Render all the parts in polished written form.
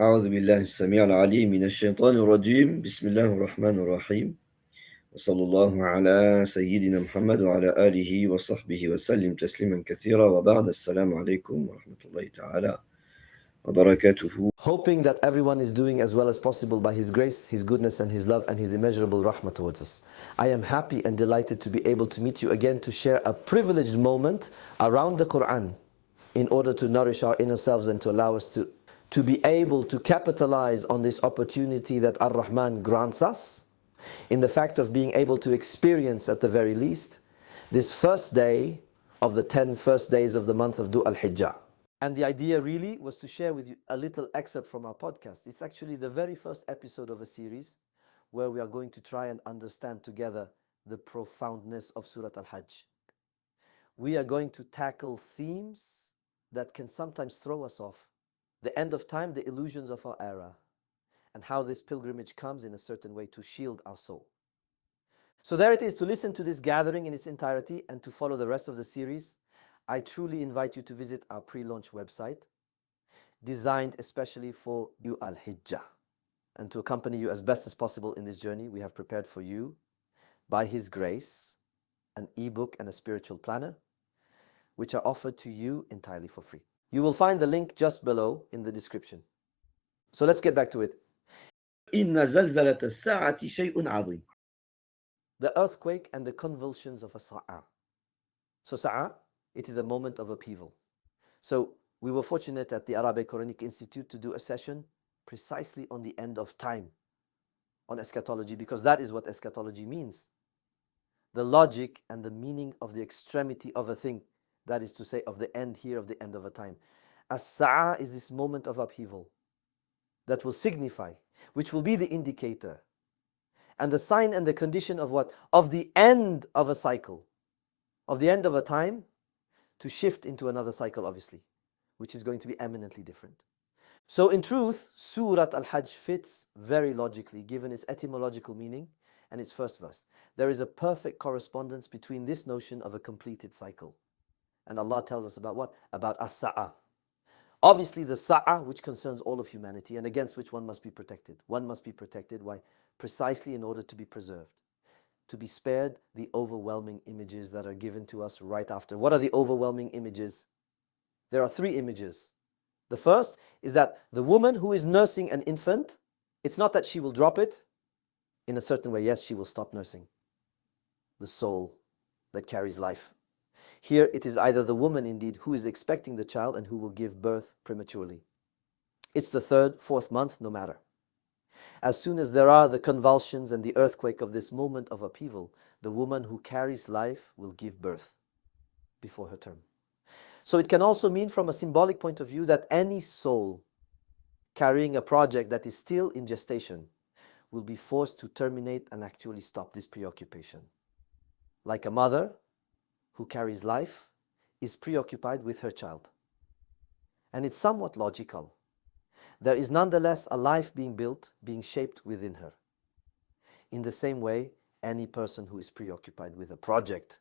أعوذ بالله السميع العليم من الشيطان الرجيم بسم الله الرحمن الرحيم وصلى الله على سيدنا محمد وعلى آله وصحبه وسلم تسليما كثيرا وبعد السلام عليكم ورحمة الله تعالى وبركاته. Hoping that everyone is doing as well as possible by His grace, His goodness, and His love, and His immeasurable rahmah towards us. I am happy and delighted to be able to meet you again to share a privileged moment around the Quran in order to nourish our inner selves and to allow us to be able to capitalize on this opportunity that Ar-Rahman grants us in the fact of being able to experience at the very least this first day of the 10 first days of the month of Dhu Al-Hajj. And the idea really was to share with you a little excerpt from our podcast. It's actually the very first episode of a series where we are going to try and understand together the profoundness of Surah Al-Hajj. We are going to tackle themes that can sometimes throw us off. The end of time, the illusions of our era, and how this pilgrimage comes in a certain way to shield our soul. So there it is, to listen to this gathering in its entirety and to follow the rest of the series. I truly invite you to visit our pre-launch website, designed especially for you Al-Hijjah. And to accompany you as best as possible in this journey, we have prepared for you, by His grace, an ebook and a spiritual planner, which are offered to you entirely for free. You will find the link just below in the description. So let's get back to it. إن زلزلة الساعة شيء عظيم. The earthquake and the convulsions of a sa'a. So sa'a, it is a moment of upheaval. So we were fortunate at the Arabic Quranic Institute to do a session precisely on the end of time, on eschatology, because that is what eschatology means. The logic and the meaning of the extremity of a thing, that is to say, of the end here, of the end of a time. As-sa'a is this moment of upheaval that will signify, which will be the indicator and the sign and the condition of what? Of the end of a cycle, of the end of a time, to shift into another cycle, obviously, which is going to be eminently different. So in truth, Surah Al-Hajj fits very logically, given its etymological meaning and its first verse. There is a perfect correspondence between this notion of a completed cycle. And Allah tells us about what? About as-sa'a. Obviously the sa'a, which concerns all of humanity and against which one must be protected. One must be protected, why? Precisely in order to be preserved, to be spared the overwhelming images that are given to us right after. What are the overwhelming images? There are three images. The first is that the woman who is nursing an infant, it's not that she will drop it in a certain way. Yes, she will stop nursing the soul that carries life. Here it is either the woman indeed who is expecting the child and who will give birth prematurely. It's the third, fourth month, no matter. As soon as there are the convulsions and the earthquake of this moment of upheaval, the woman who carries life will give birth before her term. So it can also mean, from a symbolic point of view, that any soul carrying a project that is still in gestation will be forced to terminate and actually stop this preoccupation. Like a mother who carries life is preoccupied with her child. And it's somewhat logical. There is nonetheless a life being built, being shaped within her. In the same way, any person who is preoccupied with a project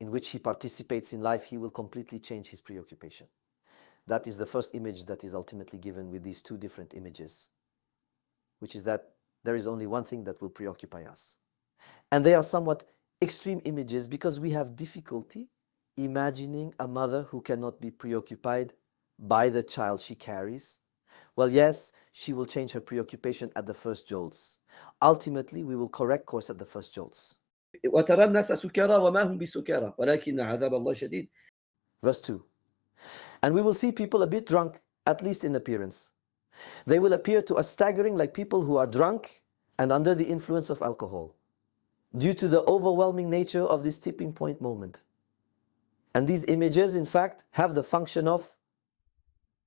in which he participates in life, he will completely change his preoccupation. That is the first image that is ultimately given with these two different images, which is that there is only one thing that will preoccupy us. And they are somewhat extreme images because we have difficulty imagining a mother who cannot be preoccupied by the child she carries. Well, yes, she will change her preoccupation at the first jolts. Ultimately, we will correct course at the first jolts. وترى الناس سكارى وما هم بسكارى ولكن عذاب الله شديد. Verse 2. And we will see people a bit drunk, at least in appearance. They will appear to us staggering like people who are drunk and under the influence of alcohol, due to the overwhelming nature of this tipping point moment. And these images, in fact, have the function of,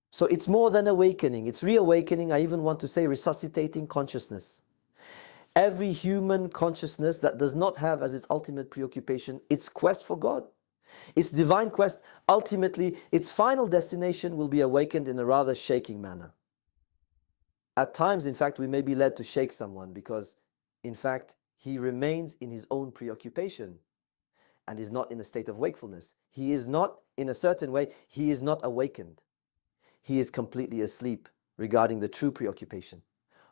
so it's more than awakening, it's reawakening, I even want to say resuscitating consciousness. Every human consciousness that does not have as its ultimate preoccupation its quest for God, its divine quest, ultimately its final destination will be awakened in a rather shaking manner. At times, in fact, we may be led to shake someone because, in fact, he remains in his own preoccupation and is not in a state of wakefulness. He is not, in a certain way, he is not awakened. He is completely asleep, regarding the true preoccupation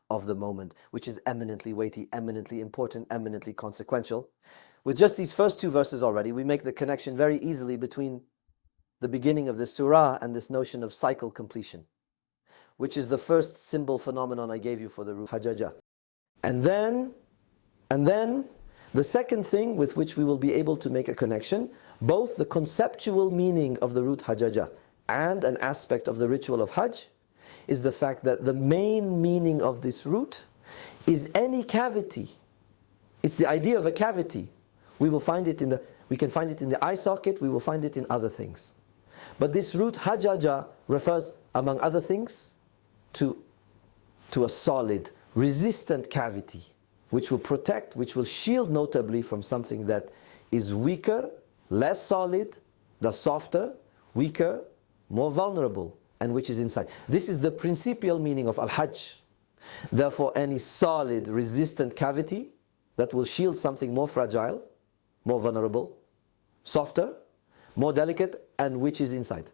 of the moment, which is eminently weighty, eminently important, eminently consequential. With just these first two verses already, we make the connection very easily between the beginning of this surah and this notion of cycle completion, which is the first symbol phenomenon I gave you for the ruh hajaja. And then the second thing with which we will be able to make a connection, both the conceptual meaning of the root hajaja and an aspect of the ritual of Hajj, is the fact that the main meaning of this root is any cavity. It's the idea of a cavity. We can find it in the eye socket, we will find it in other things. But this root hajaja refers, among other things, to a solid, resistant cavity, which will protect, which will shield notably from something that is weaker, less solid, the softer, weaker, more vulnerable, and which is inside. This is the principal meaning of Al-Hajj. Therefore, any solid, resistant cavity that will shield something more fragile, more vulnerable, softer, more delicate, and which is inside.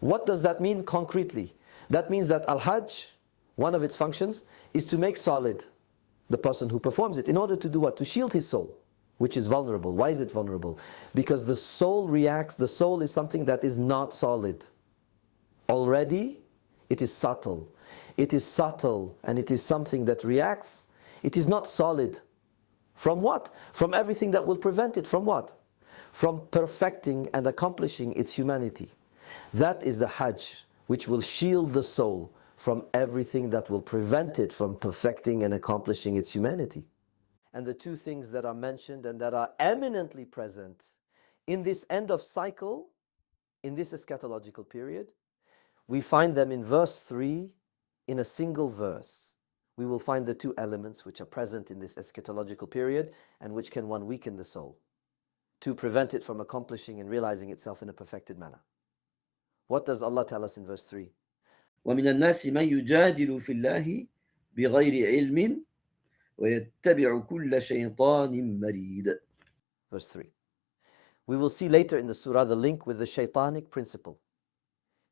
What does that mean concretely? That means that Al-Hajj, one of its functions, is to make solid the person who performs it. In order to do what? To shield his soul, which is vulnerable. Why is it vulnerable? Because the soul reacts, the soul is something that is not solid. Already, it is subtle. It is subtle, and it is something that reacts. It is not solid. From what? From everything that will prevent it. From what? From perfecting and accomplishing its humanity. That is the Hajj, which will shield the soul from everything that will prevent it from perfecting and accomplishing its humanity. And the two things that are mentioned and that are eminently present in this end of cycle, in this eschatological period, we find them in verse 3 in a single verse. We will find the two elements which are present in this eschatological period and which can one weaken the soul to prevent it from accomplishing and realizing itself in a perfected manner. What does Allah tell us in verse 3? ومن الناس من يجادل في الله بغير علم ويتبع كل شيطان مريد. Verse 3. We will see later in the surah the link with the shaitanic principle.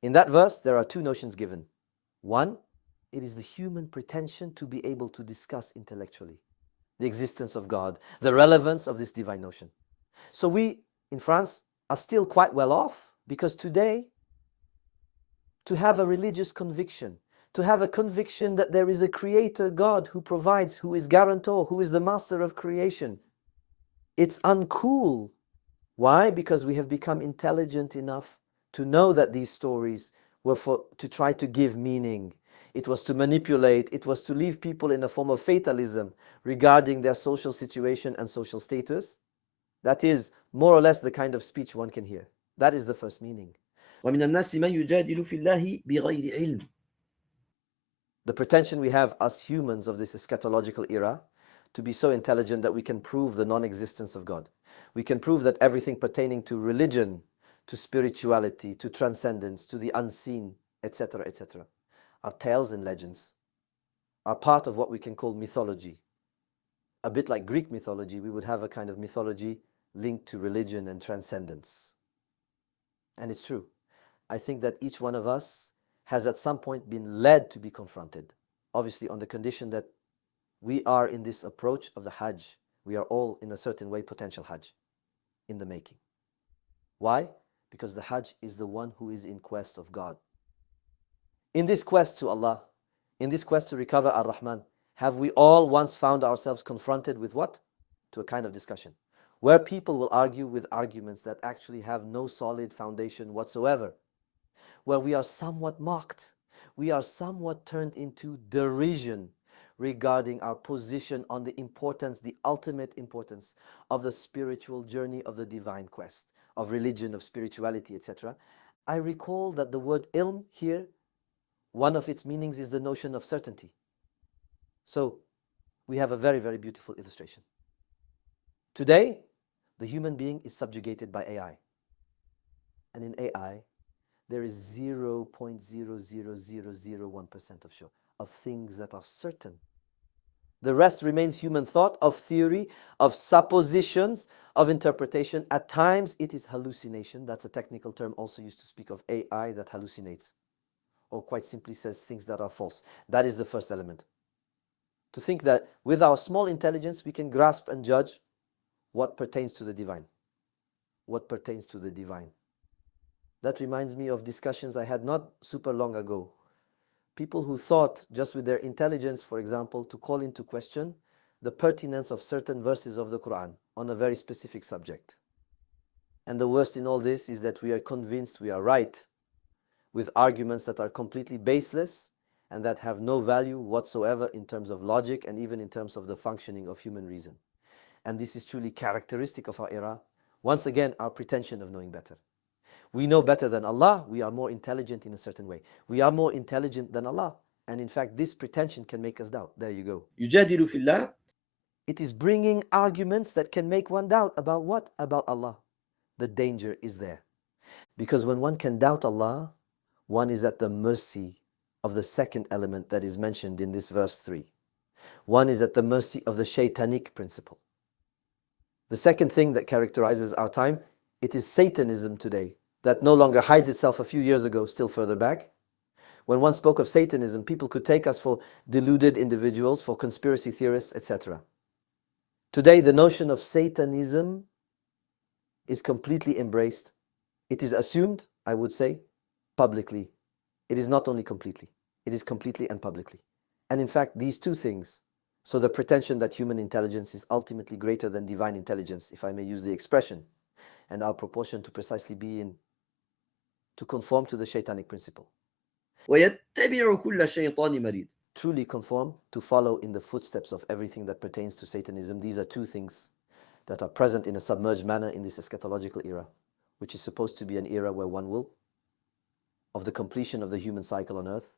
In that verse, there are two notions given. One, it is the human pretension to be able to discuss intellectually the existence of God, the relevance of this divine notion. So we, in France, are still quite well off, because today, to have a religious conviction, to have a conviction that there is a creator God who provides, who is guarantor, who is the master of creation, it's uncool. Why? Because we have become intelligent enough to know that these stories were to try to give meaning. It was to manipulate, it was to leave people in a form of fatalism regarding their social situation and social status. That is more or less the kind of speech one can hear. That is the first meaning. ومن الناس من يجادل في الله بغير علم. The pretension we have, us humans of this eschatological era, to be so intelligent that we can prove the non-existence of God. We can prove that everything pertaining to religion, to spirituality, to transcendence, to the unseen, etc., etc., are tales and legends, are part of what we can call mythology. A bit like Greek mythology, we would have a kind of mythology linked to religion and transcendence. And it's true. I think that each one of us has at some point been led to be confronted. Obviously on the condition that we are in this approach of the Hajj. We are all in a certain way potential Hajj in the making. Why? Because the Hajj is the one who is in quest of God. In this quest to Allah, in this quest to recover Ar-Rahman, have we all once found ourselves confronted with what? To a kind of discussion, where people will argue with arguments that actually have no solid foundation whatsoever, where we are somewhat mocked, we are somewhat turned into derision regarding our position on the importance, the ultimate importance of the spiritual journey of the divine quest, of religion, of spirituality, etc. I recall that the word ilm here, one of its meanings is the notion of certainty. So we have a very, very beautiful illustration. Today, the human being is subjugated by AI. And in AI, there is 0.00001% of things that are certain. The rest remains human thought, of theory, of suppositions, of interpretation. At times, it is hallucination. That's a technical term also used to speak of AI that hallucinates. or quite simply says things that are false. That is the first element. To think that with our small intelligence we can grasp and judge what pertains to the divine. What pertains to the divine. That reminds me of discussions I had not super long ago. People who thought just with their intelligence, for example, to call into question the pertinence of certain verses of the Quran on a very specific subject. And the worst in all this is that we are convinced we are right with arguments that are completely baseless and that have no value whatsoever in terms of logic and even in terms of the functioning of human reason. And this is truly characteristic of our era. Once again, our pretension of knowing better. We know better than Allah, we are more intelligent in a certain way. We are more intelligent than Allah. And in fact, this pretension can make us doubt. There you go. يجادل في الله. It is bringing arguments that can make one doubt about what? About Allah. The danger is there. Because when one can doubt Allah, one is at the mercy of the second element that is mentioned in this verse 3. One is at the mercy of the Satanic principle. The second thing that characterizes our time, it is Satanism today, that no longer hides itself a few years ago, still further back. When one spoke of Satanism, people could take us for deluded individuals, for conspiracy theorists, etc. Today, the notion of Satanism is completely embraced. It is assumed, I would say, publicly. It is not only completely, it is completely and publicly. And in fact, these two things, so the pretension that human intelligence is ultimately greater than divine intelligence, if I may use the expression, and our proportion to precisely be in, to conform to the Satanic principle. ويتبع كل شيطان مريد. Truly conform, to follow in the footsteps of everything that pertains to Satanism. These are two things that are present in a submerged manner in this eschatological era, which is supposed to be an era where one will, of the completion of the human cycle on earth,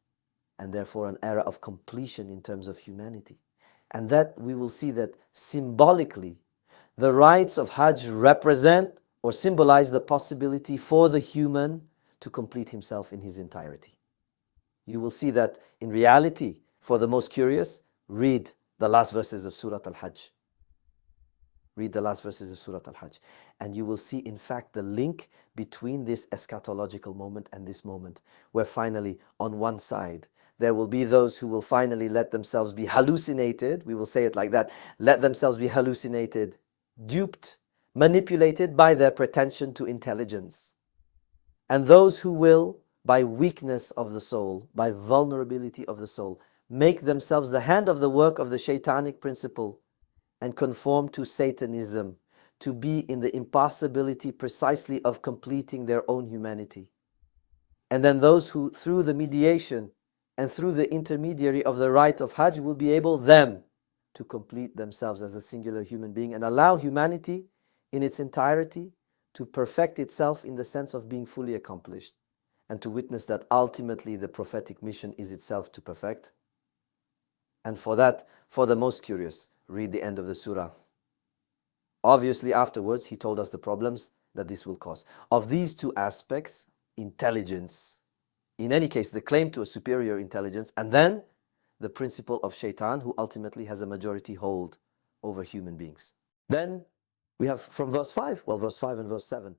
and therefore an era of completion in terms of humanity. And that we will see that symbolically, the rites of Hajj represent or symbolize the possibility for the human to complete himself in his entirety. You will see that in reality, for the most curious, read the last verses of Surah Al-Hajj. Read the last verses of Surah Al-Hajj. And you will see, in fact, the link between this eschatological moment and this moment, where finally, on one side, there will be those who will finally let themselves be hallucinated. We will say it like that. Let themselves be hallucinated, duped, manipulated by their pretension to intelligence. And those who will, by weakness of the soul, by vulnerability of the soul, make themselves the hand of the work of the Satanic principle and conform to Satanism, to be in the impossibility precisely of completing their own humanity. And then those who, through the mediation and through the intermediary of the rite of Hajj, will be able then to complete themselves as a singular human being and allow humanity in its entirety to perfect itself in the sense of being fully accomplished, and to witness that ultimately the prophetic mission is itself to perfect. And for that, for the most curious, read the end of the surah. Obviously, afterwards, he told us the problems that this will cause. Of these two aspects, intelligence, in any case, the claim to a superior intelligence, and then the principle of Shaitan, who ultimately has a majority hold over human beings. Then we have from verse 5, well, verse 5 and verse 7,